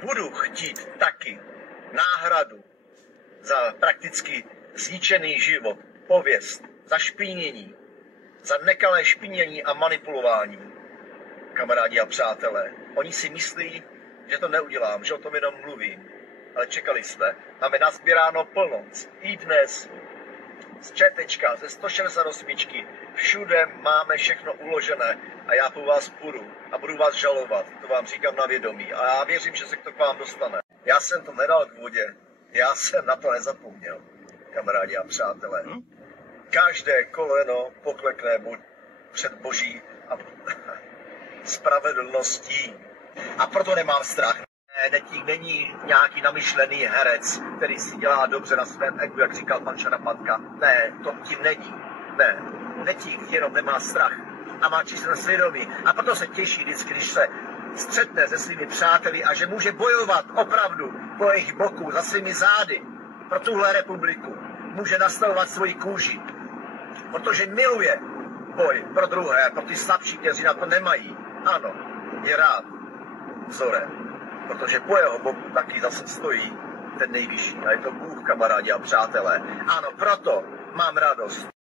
budu chtít taky náhradu za prakticky zničený život, pověst, za špínění, za nekalé špínění a manipulování. Kamarádi a přátelé, oni si myslí, že to neudělám, že o tom jenom mluvím. Ale čekali jsme, máme nazbíráno plno, i dnes, z ČTčka, ze 168, všude máme všechno uložené a já po vás půjdu a budu vás žalovat, to vám říkám na vědomí a já věřím, že se to k vám dostane. Já jsem to nedal k vodě, já jsem na to nezapomněl, kamarádi a přátelé. Každé koleno poklekne před Boží a spravedlností a proto nemám strach. Netík není nějaký namyšlený herec, který si dělá dobře na svém egu, jak říkal pan Šarapatka. Ne, to tím není. Ne, Netík jenom nemá strach a má čisté svědomí. A proto se těší vždycky, když se střetne se svými přáteli a že může bojovat opravdu po jejich boku, za svými zády pro tuhle republiku. Může nastavovat svoji kůži, protože miluje boj pro druhé, pro ty slabší, kteří na to nemají. Ano, je rád vzorem. Protože po jeho boku taky zase stojí ten nejvyšší. A je to Bůh, kamarádi a přátelé. Ano, proto mám radost.